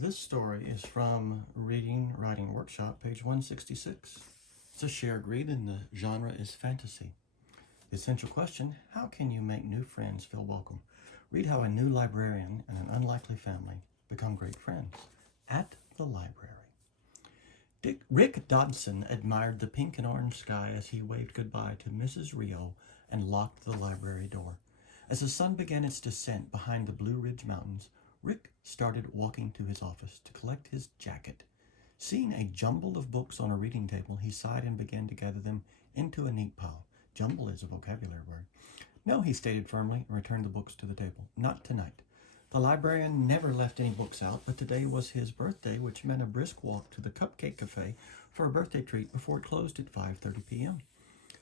This story is from Reading Writing Workshop, page 166. It's a shared read and the genre is fantasy. The essential question, how can you make new friends feel welcome? Read how a new librarian and an unlikely family become great friends at the library. Rick Dodson admired the pink and orange sky as he waved goodbye to Mrs. Rio and locked the library door. As the sun began its descent behind the Blue Ridge Mountains, Rick started walking to his office to collect his jacket. Seeing a jumble of books on a reading table, he sighed and began to gather them into a neat pile. Jumble is a vocabulary word. No, he stated firmly and returned the books to the table. Not tonight. The librarian never left any books out, but today was his birthday, which meant a brisk walk to the Cupcake Cafe for a birthday treat before it closed at 5:30 p.m.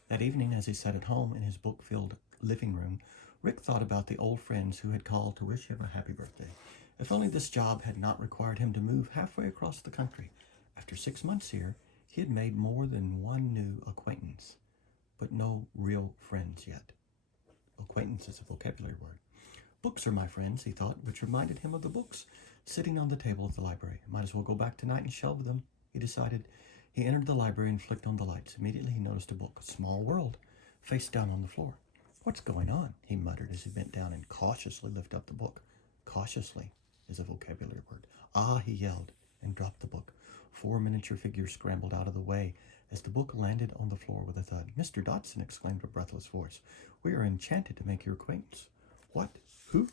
That evening, as he sat at home in his book-filled living room, Rick thought about the old friends who had called to wish him a happy birthday. If only this job had not required him to move halfway across the country. After 6 months here, he had made more than one new acquaintance, but no real friends yet. Acquaintance is a vocabulary word. Books are my friends, he thought, which reminded him of the books sitting on the table of the library. Might as well go back tonight and shelve them, he decided. He entered the library and flicked on the lights. Immediately he noticed a book, Small World, face down on the floor. What's going on? He muttered as he bent down and cautiously lifted up the book. Cautiously is a vocabulary word. Ah, he yelled and dropped the book. 4 miniature figures scrambled out of the way as the book landed on the floor with a thud. Mr. Dodson, exclaimed a breathless voice. We are enchanted to make your acquaintance. What? Who?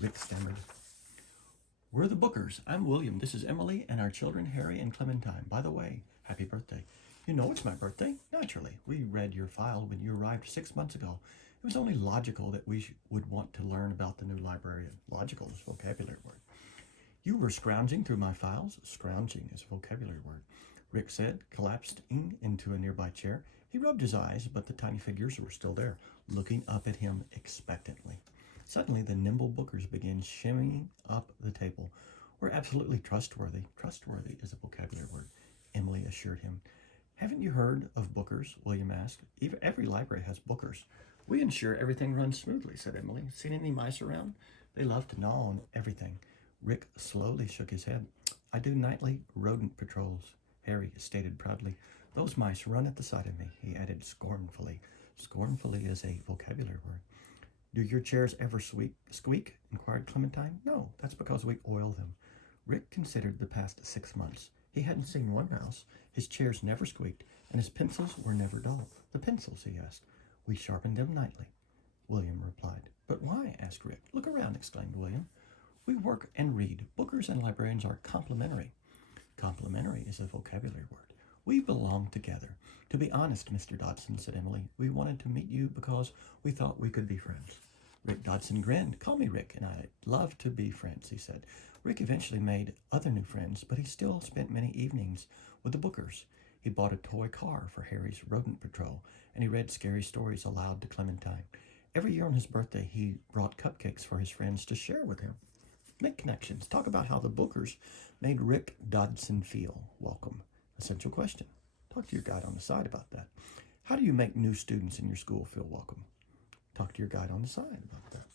Rick stammered. We're the Bookers. I'm William. This is Emily and our children, Harry and Clementine. By the way, happy birthday. You know it's my birthday? Naturally. We read your file when you arrived 6 months ago. It was only logical that we would want to learn about the new librarian. Logical is a vocabulary word. You were scrounging through my files. Scrounging is a vocabulary word. Rick said, collapsing into a nearby chair. He rubbed his eyes, but the tiny figures were still there, looking up at him expectantly. Suddenly, the nimble Bookers began shimmying up the table. We're absolutely trustworthy. Trustworthy is a vocabulary word, Emily assured him. Haven't you heard of Bookers? William asked. Every library has Bookers. We ensure everything runs smoothly, said Emily. Seen any mice around? They love to gnaw on everything. Rick slowly shook his head. I do nightly rodent patrols, Harry stated proudly. Those mice run at the sight of me, he added scornfully. Scornfully is a vocabulary word. Do your chairs ever squeak? Inquired Clementine. No, that's because we oil them. Rick considered the past 6 months. He hadn't seen one mouse. His chairs never squeaked, and his pencils were never dull. The pencils, he asked. We sharpen them nightly, William replied. But why? Asked Rick. Look around, exclaimed William. We work and read. Bookers and librarians are complementary. Complementary is a vocabulary word. We belong together. To be honest, Mr. Dodson, said Emily, we wanted to meet you because we thought we could be friends. Rick Dodson grinned. Call me Rick, and I'd love to be friends, he said. Rick eventually made other new friends, but he still spent many evenings with the Bookers. He bought a toy car for Harry's rodent patrol, and he read scary stories aloud to Clementine. Every year on his birthday, he brought cupcakes for his friends to share with him. Make connections. Talk about how the Bookers made Rick Dodson feel welcome. Essential question. Talk to your guide on the side about that. How do you make new students in your school feel welcome? Talk to your guide on the side about that.